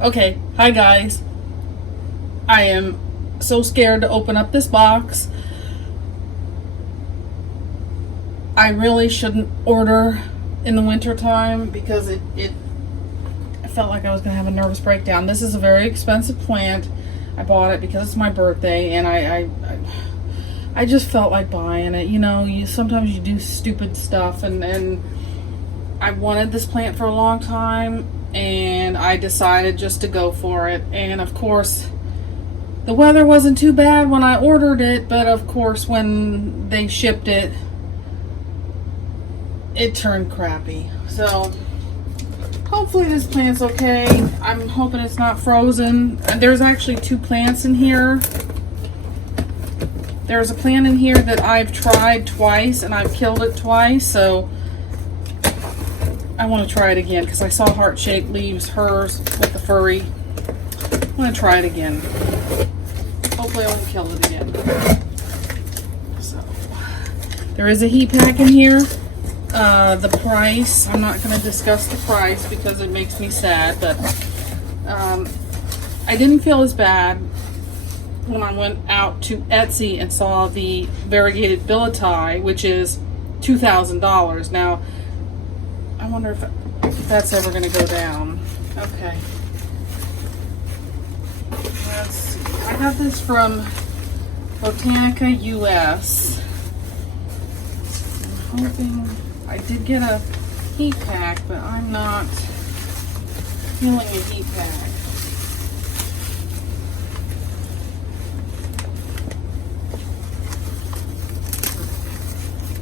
Okay, hi guys. I am so scared to open up this box. I really shouldn't order in the winter time because I felt like I was going to have a nervous breakdown. This is a very expensive plant. I bought it because it's my birthday, and I just felt like buying it. You know, sometimes you do stupid stuff, and I wanted this plant for a long time, and I decided just to go for it. And of course, the weather wasn't too bad when I ordered it, but of course when they shipped it, it turned crappy. So hopefully this plant's okay. I'm hoping it's not frozen. There's actually two plants in here. There's a plant in here that I've tried twice and I've killed it twice, so I want to try it again because I saw heart-shaped leaves, hers with the furry. I want to try it again. Hopefully I won't kill it again. So there is a heat pack in here. The price, I'm not going to discuss the price because it makes me sad, but I didn't feel as bad when I went out to Etsy and saw the variegated billieti, which is $2,000. Now, I wonder if that's ever going to go down. Okay. Let's see. I got this from Botanica US. I'm hoping I did get a heat pack, but I'm not feeling a heat pack.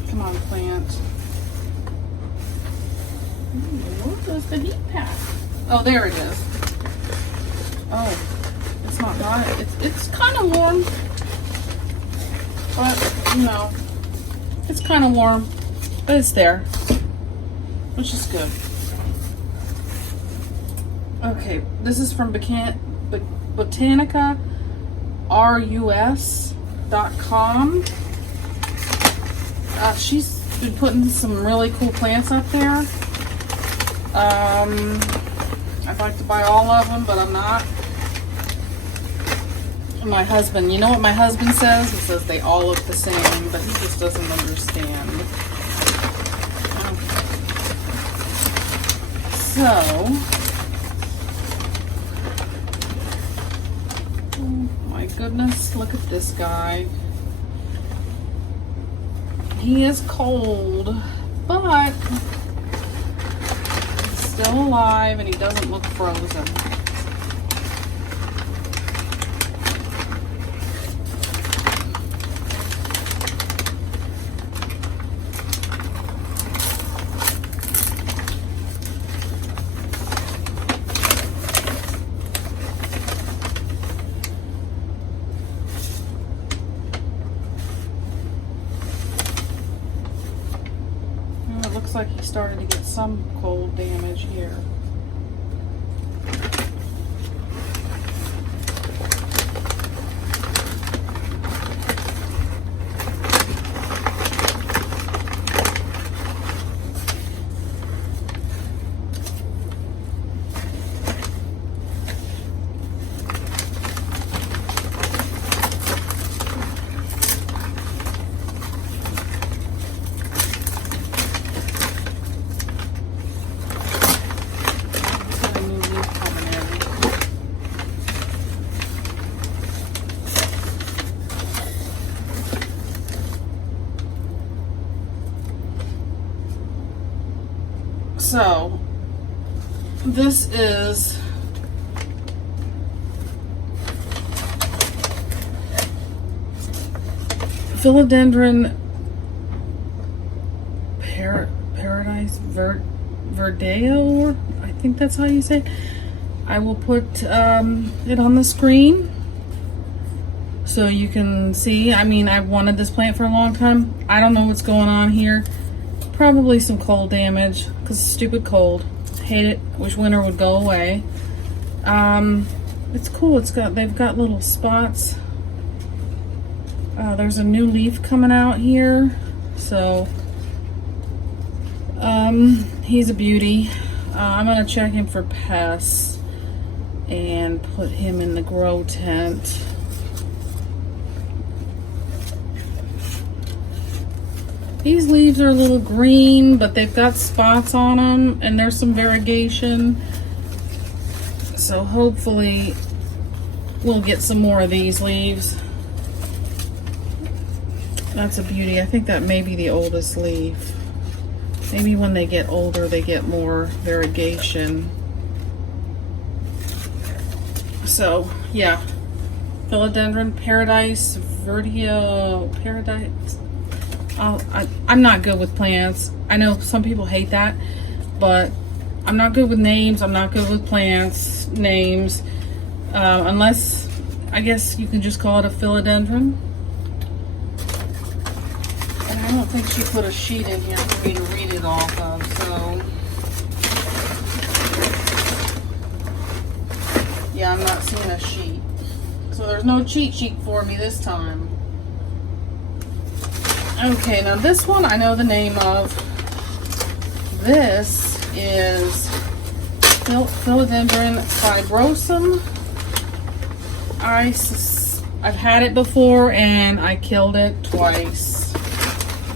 Come on, plant. Where's the heat pack? Oh, there it is. Oh, it's not hot. It's kind of warm, but you know, it's kind of warm, but it's there, which is good. Okay, this is from Botanica RUS.com. She's been putting some really cool plants up there. I'd like to buy all of them, but I'm not. My husband, you know what my husband says? He says they all look the same, but he just doesn't understand. Okay. So, oh my goodness, look at this guy. He is cold, but he's still alive and he doesn't look frozen. Looks like he started to get some cold damage here. So, this is Philodendron Paradise Verdeo, I think that's how you say it. I will put it on the screen so you can see. I mean, I've wanted this plant for a long time. I don't know what's going on here. Probably some cold damage because stupid cold. Hate it. Wish winter would go away. It's cool. They've got little spots. There's a new leaf coming out here, so he's a beauty. I'm gonna check him for pests. and put him in the grow tent. These leaves are a little green, but they've got spots on them, and there's some variegation. So hopefully we'll get some more of these leaves. That's a beauty. I think that may be the oldest leaf. Maybe when they get older, they get more variegation. So, yeah. Philodendron, Paradise, Verdio, Paradise. I'm not good with plants. I know some people hate that, but I'm not good with names. I'm not good with plants names. Unless, I guess you can just call it a philodendron. And I don't think she put a sheet in here for me to read it off of, so. Yeah, I'm not seeing a sheet. So there's no cheat sheet for me this time. Okay, now this one I know the name of. This is Philodendron fibrosum. I've had it before and I killed it twice.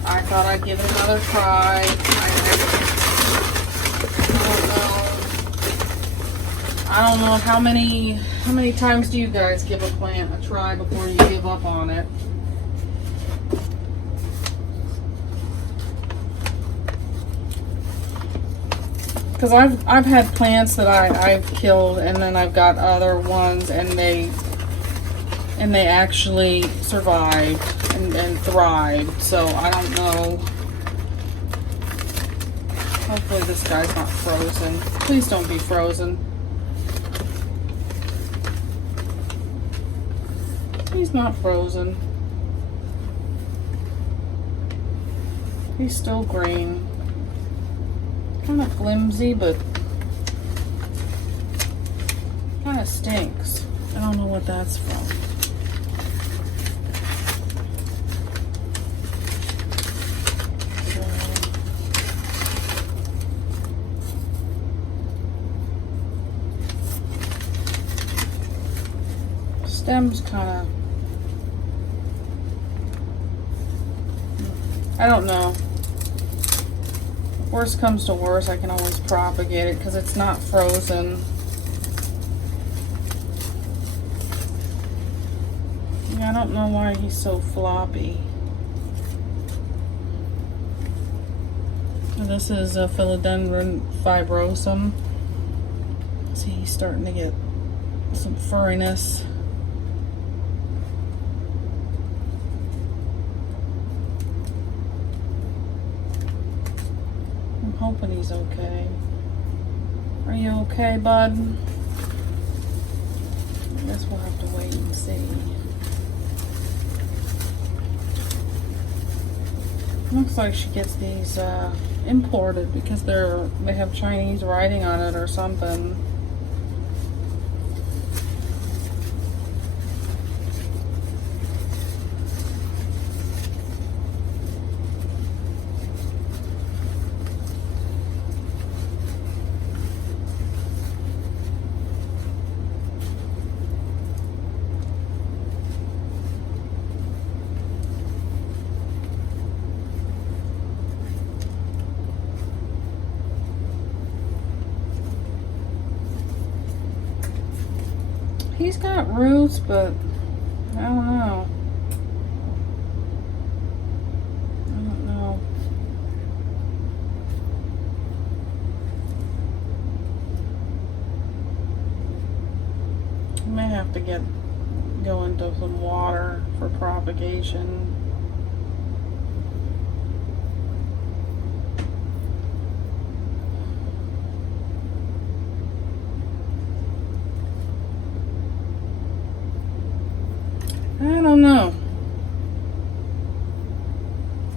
I thought I'd give it another try. I don't know how many times do you guys give a plant a try before you give up on it? Because I've had plants that I've killed, and then I've got other ones, and they actually survived and thrived. So I don't know. Hopefully this guy's not frozen. Please don't be frozen. He's not frozen. He's still green. Kind of flimsy, but kind of stinks. I don't know what that's from. Stem's kind of, I don't know. Worst comes to worst, I can always propagate it because it's not frozen. Yeah, I don't know why he's so floppy. And this is a Philodendron fibrosum. See, he's starting to get some furriness. Hoping he's okay. Are you okay, bud? I guess we'll have to wait and see. Looks like she gets these imported because they have Chinese writing on it or something. He's got roots, but I don't know. I may have to go into some water for propagation. I don't know.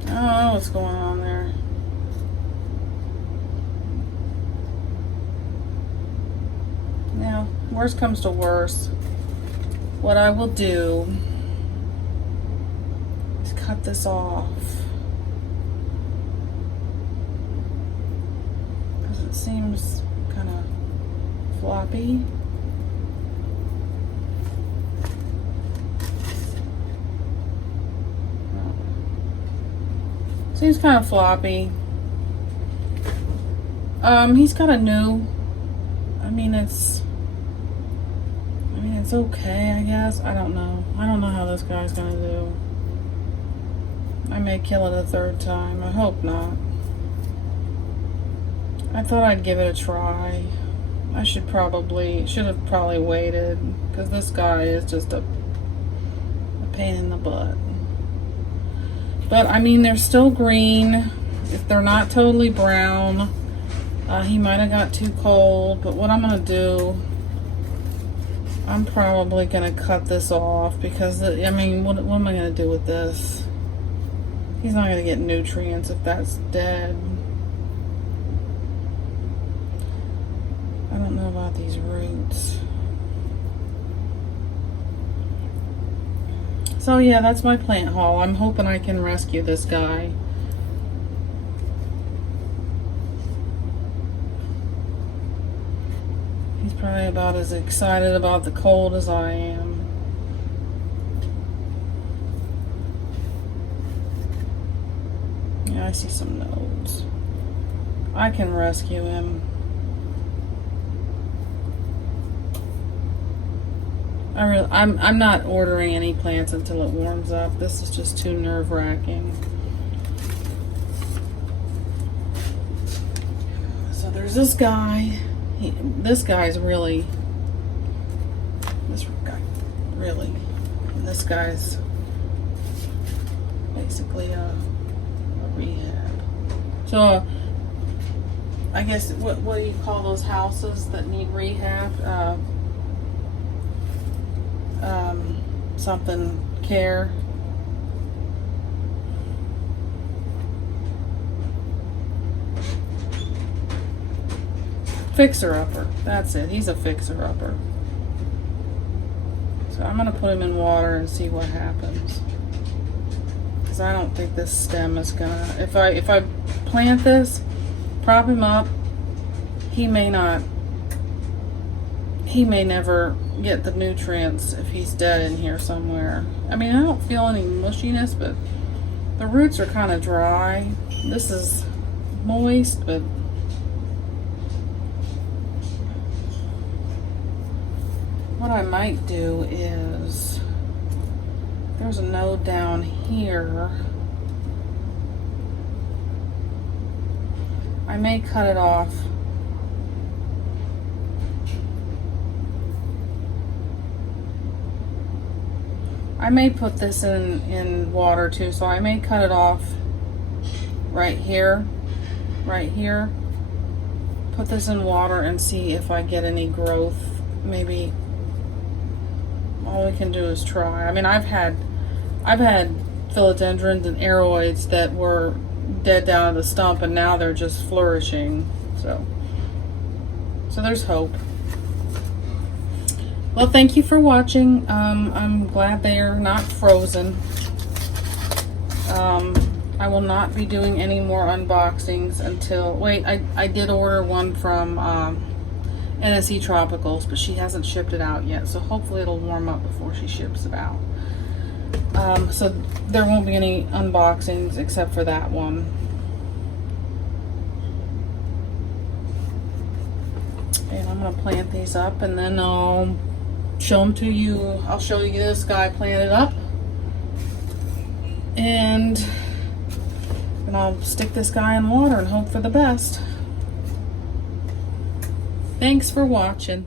I don't know what's going on there. Now, worst comes to worst, what I will do is cut this off. Because it seems kind of floppy. Seems kind of floppy. He's got a new, I mean it's okay, I guess. I don't know how this guy's gonna do. I may kill it a third time. I hope not. I thought I'd give it a try. I should have probably waited, because this guy is just a pain in the butt. But I mean, they're still green. If they're not totally brown, he might have got too cold. But what I'm gonna do, I'm probably gonna cut this off, because I mean, what am I gonna do with this? He's not gonna get nutrients if that's dead. I don't know about these roots. So yeah, that's my plant haul. I'm hoping I can rescue this guy. He's probably about as excited about the cold as I am. Yeah, I see some nodes. I can rescue him. I'm not ordering any plants until it warms up. This is just too nerve-wracking. So there's this guy. This guy's really. This guy's basically a rehab. So I guess what do you call those houses that need rehab? Something care. Fixer-upper. That's it. He's a fixer-upper. So I'm going to put him in water and see what happens. Because I don't think this stem is going to... If I plant this, prop him up, he may never get the nutrients if he's dead in here somewhere. I mean, I don't feel any mushiness, but the roots are kind of dry. This is moist, but what I might do is, there's a node down here. I may cut it off. I may put this in water too, so I may cut it off right here, put this in water and see if I get any growth. Maybe all we can do is try. I mean, I've had philodendrons and aeroids that were dead down at the stump, and now they're just flourishing. So there's hope. Well, thank you for watching. I'm glad they are not frozen. I will not be doing any more unboxings until... Wait, I did order one from NSE Tropicals, but she hasn't shipped it out yet, so hopefully it'll warm up before she ships it out. So there won't be any unboxings except for that one. And I'm going to plant these up, and then I'll show them to you. I'll show you this guy planted up, and I'll stick this guy in water and hope for the best. Thanks for watching.